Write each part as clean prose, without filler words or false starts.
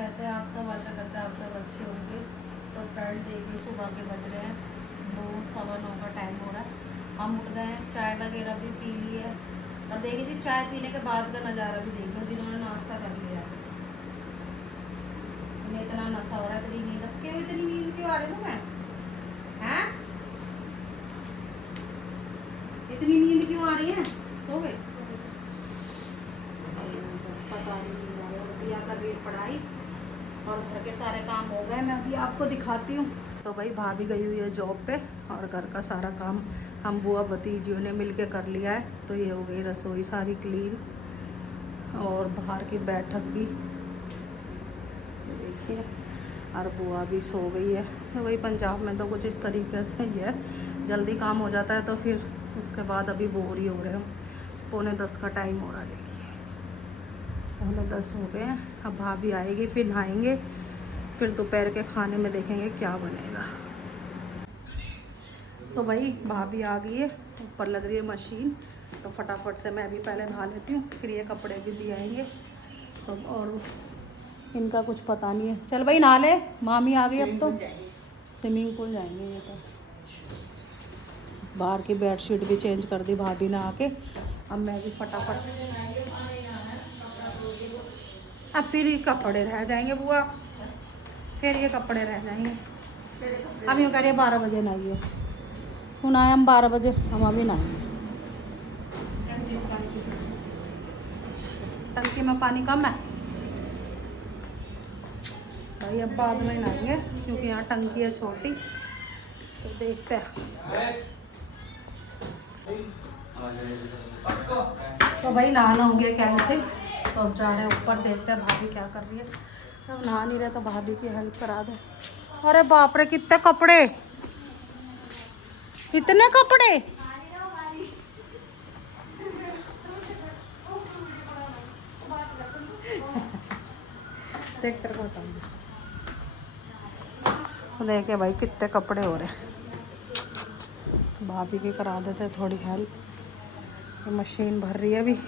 कैसे हैं आप सब? आशा करते हैं आप सब अच्छे होंगे। तो फ्रेंड देखिए, सुबह के बज रहे हैं 9 सवा 9 का टाइम हो रहा है। हम उठ गए हैं, चाय वगैरह भी पी ली है। और देखिए जी, चाय पीने के बाद का नज़ारा भी देख लो, जिन्होंने नाश्ता कर लिया है। उन्हें इतना नशा हो रहा है, इतनी नींद क्यों, इतनी नींद क्यों आ रही तुम्हें? हैं? इतनी नींद क्यों आ रही है? सो गए? पता नहीं, दिया कर रही है पढ़ाई और घर के सारे काम हो गए। मैं अभी आपको दिखाती हूँ। तो भाई भाभी गई हुई है जॉब पे और घर का सारा काम हम बुआ भतीजियों ने मिलके कर लिया है। तो ये हो गई रसोई सारी क्लीन और बाहर की बैठक भी देखिए। और बुआ भी सो गई है। तो वही पंजाब में तो कुछ इस तरीके से ही है, जल्दी काम हो जाता है तो फिर उसके बाद अभी बोर ही हो रहे हो। 9:45 का टाइम हो रहा है, देखिए 9:45 हो गए हैं। अब भाभी आएगी, फिर नहाएंगे, फिर दोपहर के खाने में देखेंगे क्या बनेगा। तो भाई भाभी आ गई है, ऊपर लग रही है मशीन, तो फटाफट से मैं भी पहले नहा लेती हूँ, फिर ये कपड़े भी दिए आएंगे। तो और इनका कुछ पता नहीं है। चल भाई नहा ले, मामी आ गई अब तो। स्विमिंग पूल जाएंगे ये तो। बाहर की बेडशीट भी चेंज कर दी भाभी ने आके। अब मैं भी फटाफट से, अब फिर ये कपड़े रह जाएंगे बुआ, फिर ये कपड़े रह जाएंगे। हम यूँ करिए 12 बजे नहाइए, तू नहाए, हम 12 बजे हम अभी नहाएंगे। टंकी में पानी कम है भाई, अब बाद में नहाएंगे क्योंकि यहाँ टंकी है छोटी। तो देखते हैं। तो भाई नहाना हो गया कैंसिल, तो अब जा रहे हैं ऊपर, देखते हैं भाभी क्या कर रही है। अब नहा नहीं रहे तो भाभी की हेल्प करा दे। अरे बाप रे, कितने कपड़े, इतने कपड़े। देख तेरे को बताऊंगी। देखे भाई कितने कपड़े हो रहे हैं। भाभी की करा देते थोड़ी हेल्प। ये मशीन भर रही है अभी।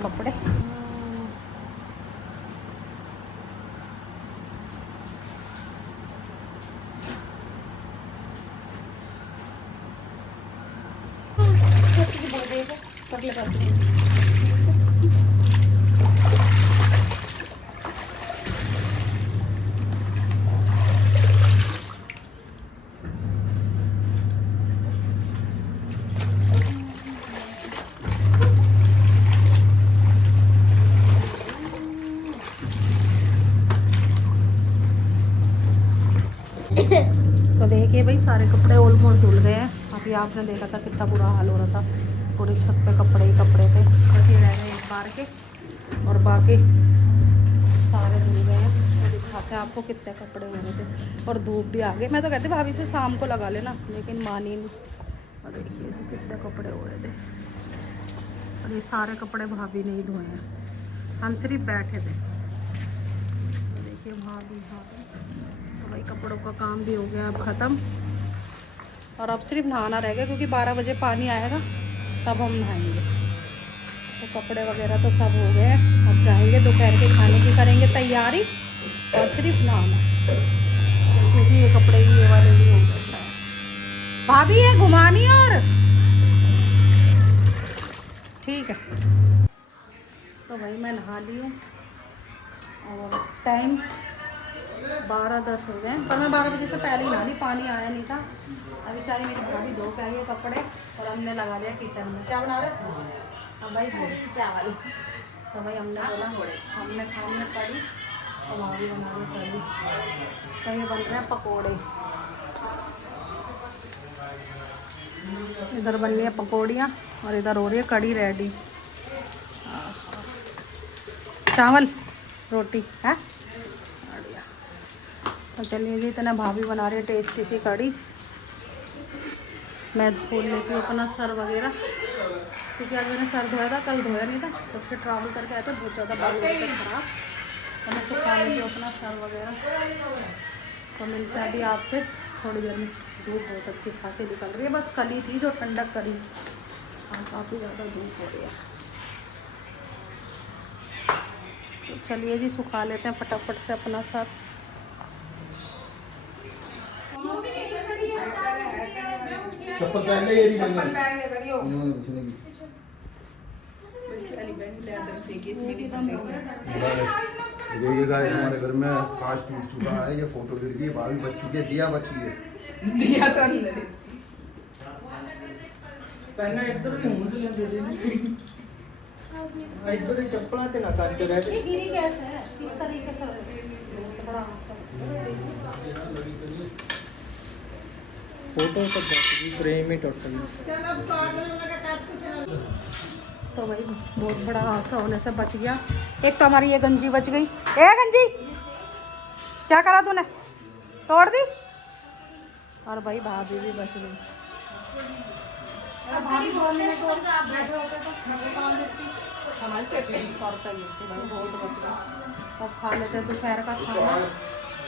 कपड़े कर ले। तो देखिए भाई, सारे कपड़े ऑलमोस्ट धुल गए हैं। अभी आपने देखा था कितना बुरा हाल हो रहा था, पूरी छत पे कपड़े ही कपड़े थे। बस ये रह गए एक बार के, और बाकी सारे धुल गए हैं। तो दिखाते हैं आपको कितने कपड़े हो रहे थे। और धूप भी आ गई। मैं तो कहती भाभी से शाम को लगा लेना, लेकिन मानी नहीं। और देखिए जी कितने कपड़े हो रहे थे। और ये सारे कपड़े भाभी नहीं धोए हैं, हम सिर्फ बैठे थे। तो देखिए भाभी तो भाई कपड़ों का काम भी हो गया अब ख़त्म। और अब सिर्फ नहाना रह गया, क्योंकि 12 बजे पानी आएगा तब हम नहाएंगे। तो कपड़े वगैरह तो सब हो गए। अब जाएंगे दोपहर के खाने की, करेंगे तैयारी और सिर्फ नहाना, क्योंकि ये कपड़े भी, ये वाले भी हो गए। भाभी ये घुमानी और ठीक है। तो भाई मैं नहा ली हूँ और टाइम 12:10 हो गए, पर मैं 12 बजे से पहले ही नहा ली, पानी आया नहीं था। अभी चाहे मेरी भाभी धो के आई है कपड़े और हमने लगा लिया किचन में। क्या बना रहे? हाँ भाई चावल। तो भाई हमने बोला हमने खाने कड़ी और भाभी बना रही कड़ी। तो ये बन रहे हैं पकौड़े, इधर बन रही है पकौड़ियाँ और इधर हो रही है कड़ी रेडी। चावल रोटी है। तो चलिए जी, इतना भाभी बना रही है टेस्टी सी कड़ी। मैं धो लेती हूँ अपना सर वगैरह, क्योंकि आज मैंने सर धोया था, कल धोया नहीं था। तो फिर ट्रैवल करके आया था, बहुत ज़्यादा बाल हो गए थे खराब। तो मैं सुखा लेती हूँ अपना सर वगैरह। तो मिलते हैं अभी आपसे थोड़ी देर में। धूप बहुत अच्छी खासी निकल रही है, बस कल ही थी जो ठंडक करी, और काफ़ी ज़्यादा धूप हो रही है। तो चलिए जी सुखा लेते हैं फटाफट से अपना साथ। चप्पल पहन ले, ये चप्पल पहन ले करियो। देखिए गाइस, हमारे घर में कांच टूट चुका है, ये फोटो गिर गई, भाभी बच चुकी है, दिया बची है। दिया तो अंदर है। पहले इधर ही हूं तो दे दे इधर ही चप्पल आते ना काट रहे ये गिरी कैसे है, किस तरीके से बहुत बड़ा फोटो सब बाकी फ्रेम ही टोटल। तो भाई बहुत बड़ा हादसा होने से बच गया। एक तो हमारी ये गंजी बच गई। ए गंजी, क्या करा तूने, तोड़ दी? और भाई भाभी भी बच गई। भाभी 2 मिनट और बैठे होते तो हमारे से 100 रुपये मिलती भाई, बहुत बच गई। अब खा लेते हैं दोपहर का खाना।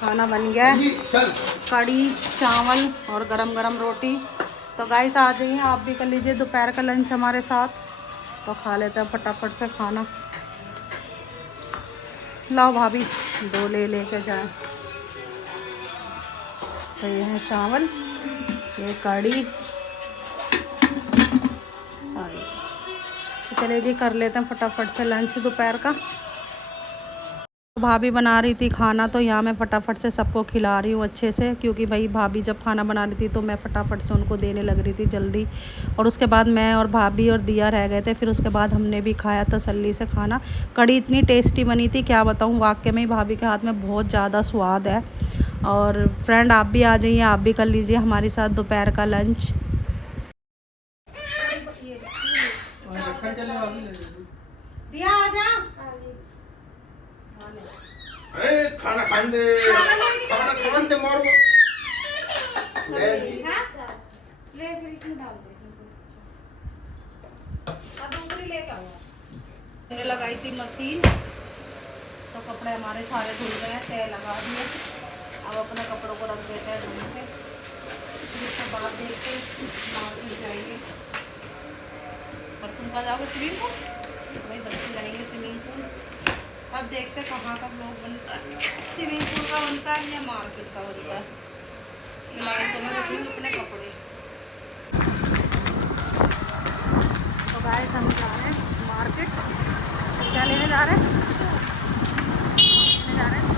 खाना बन गया है, चल कड़ी चावल और गरम गरम रोटी। तो गाइस आ जाइए, आप भी कर लीजिए दोपहर का लंच हमारे साथ। तो खा लेते हैं फटाफट से खाना। लाओ भाभी 2 लेके जाए। तो ये है चावल, ये कड़ी। तो चलिए जी कर लेते हैं फटाफट से लंच दोपहर का। भाभी बना रही थी खाना, तो यहाँ मैं फटाफट से सबको खिला रही हूँ अच्छे से, क्योंकि भाई भाभी जब खाना बना रही थी तो मैं फटाफट से उनको देने लग रही थी जल्दी। और उसके बाद मैं और भाभी और दिया रह गए थे, फिर उसके बाद हमने भी खाया तसल्ली से खाना। कड़ी इतनी टेस्टी बनी थी, क्या बताऊँ, वाकई में भाभी के हाथ में बहुत ज़्यादा स्वाद है। और फ्रेंड आप भी आ जाइए, आप भी कर लीजिए हमारे साथ दोपहर का लंच। दिया आ जा। खाना खान दे, खाना खान दे, मारो ऐसी। ले फिर इसमें डाल दे। अब दूसरी लेकर आओ। मैंने लगाई थी मशीन, तो कपड़े हमारे सारे धुल गए हैं, तय लगा दिए। अब अपने कपड़ों को रख देते हैं ढंग से, फिर उसके बाद देखते मार्केट जाएंगे। और तुम कहाँ जाओगे? Swimming pool? भाई बच्चे जाएंगे स्विमिंग पूल। अब देखते कहाँ का ब्लॉग बनता है, स्विमिंग पूल का बनता है या मार्केट का बनता है। फिलहाल तो मैं रखूँगी अपने कपड़े। तो गाइस हम जा रहे हैं मार्केट। क्या लेने जा रहे हैं? लेने जा रहे हैं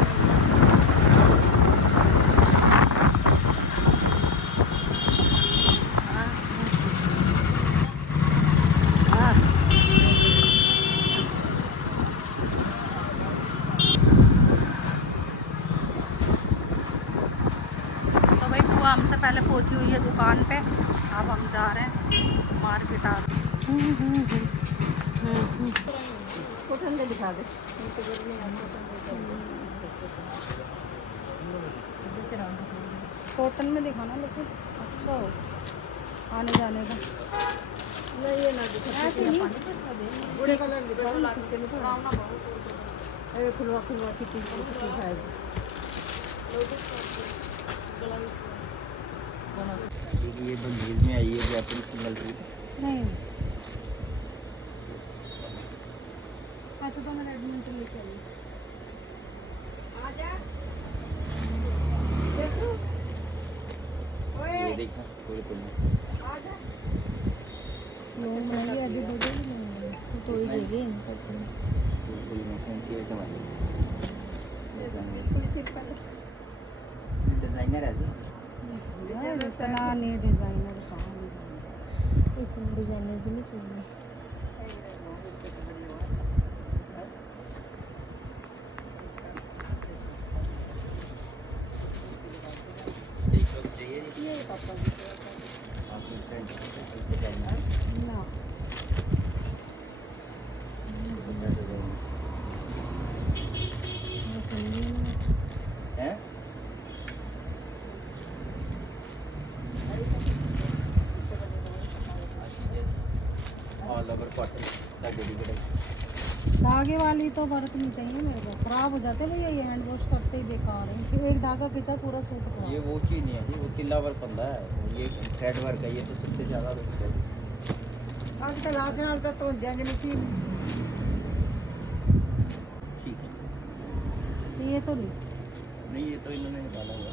हमसे पहले पहुंची हुई है दुकान पे। अब हम जा रहे हैं मार्केट। आ कॉटन में दिखा दे, कॉटन में दिखाना, लेकिन अच्छा हो आने जाने का। नहीं ये ना दिखा, बूढ़े कलर दिखाओ, खुलवा खुलवा कितनी दिखाएगी। ये बंदेज में आई है जयपुर सिंगल सूट। नहीं ऐसा तो मैं रेडीमेड लेके आई। आजा देखो, ओए ये देखना थोड़ी पुल आजा। लोग मेरी अभी बदल नहीं तो ही जगह इनका पुल में फैंसी आइटम है। डिजाइनर है जी, इतना नहीं डिजाइनर का इतना डिजाइनर भी नहीं चाहिए। ना हैं ऑल ओवर कॉटन। धागे वाली तो बरतनी चाहिए मेरे को, खराब हो जाते हैं भैया ये, हैंड वॉश करते ही बेकार है। कि एक धागा खींचा पूरा सूट खराब। ये वो चीज़ नहीं है जी, वो तिल्ला वर्क होता है, ये थ्रेड वर्क है, ये तो सबसे ज़्यादा बेस्ट है। आजकल आजकल तो जंग नहीं ठीक है, ये तो नहीं। नहीं ये तो इन्होंने निकाला हुआ।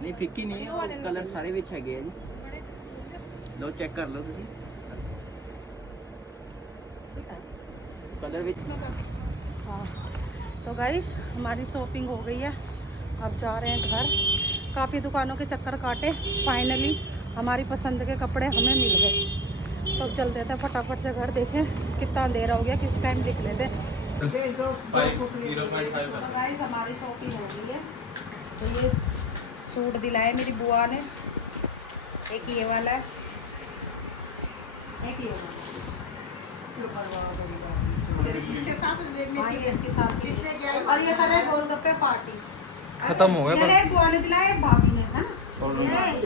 नहीं फिक्की नहीं है, और कलर सारे विच है जी। लो चेक कर लो तुसी कलर विच। हाँ तो गाइस हमारी शॉपिंग हो गई है, अब जा रहे हैं घर। काफ़ी दुकानों के चक्कर काटे, फाइनली हमारी पसंद के कपड़े हमें मिल गए। तो चल देते हैं फटाफट से घर, देखें कितना अंधेरा हो गया, किस टाइम निकले थे। तो गाइस हमारी शॉपिंग हो गई है। तो ये सूट दिलाए मेरी बुआ ने, एक ये वाला है, एक ये वाला। इसके साथ लेने हाँ, की ये इसके साथ ही। कितने क्या और ये कर रहे हैं गोलगप्पे पार्टी। खत्म हो गया ये एक बुआ ने दिलाया, एक भाभी ने, है ना।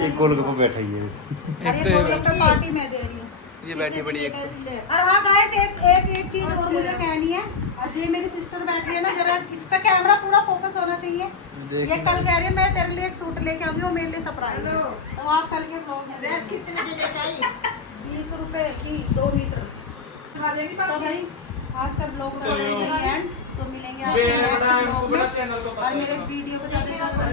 एक गोलगप्पा बैठा ही है। और ये गोलगप्पे पार्टी मैं दे रही हूँ। ये बैठी बड़ी एक और हाँ गाइस एक चीज और मुझे कहनी है, और ये मेरी सिस्टर बैठी है ना, जरा इस पे कैमरा पूरा फोकस होना चाहिए। ये कल कह रही है मैं तेरे लिए एक सूट लेके आई हूँ, मेरे लिए सरप्राइज है। तो आप कल के ब्लॉग में ड्रेस कितने की लेके आई 20 रुपए की 2 मीटर। तो भाई आज का ब्लॉग का एंड, तो मिलेंगे आपसे नेक्स्ट ब्लॉग में। और मेरे वीडियो को ज़्यादा से ज़्यादा